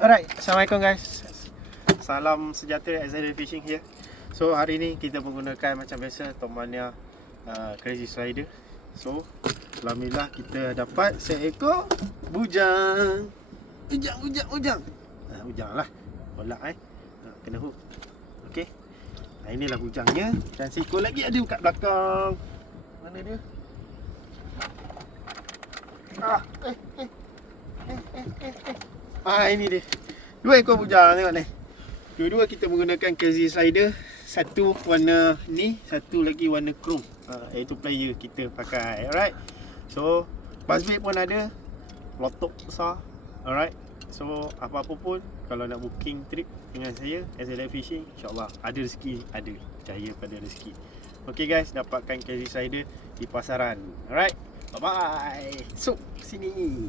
Alright, Assalamualaikum guys. Salam sejahtera, Excited Fishing here. So hari ni kita menggunakan macam biasa Tomania Crazy Slider. So alhamdulillah kita dapat seekor bujang. Ujang lah. Tolak kena hook. Okey. Inilah bujangnya dan seekor lagi ada kat belakang. Mana dia? Ini dia. Dua ekor bujang, tengok ni. Dua-dua kita menggunakan Crazy Slider. Satu warna ni, satu lagi warna chrome. Iaitu player kita pakai. Alright. So, buzzbait pun ada. Lotok besar. Alright. So, apa-apa pun kalau nak booking trip dengan saya, SLF Fishing, insyaAllah ada rezeki, ada. Percaya pada rezeki. Okay guys, dapatkan Crazy Slider di pasaran. Alright. Bye-bye. So, sini.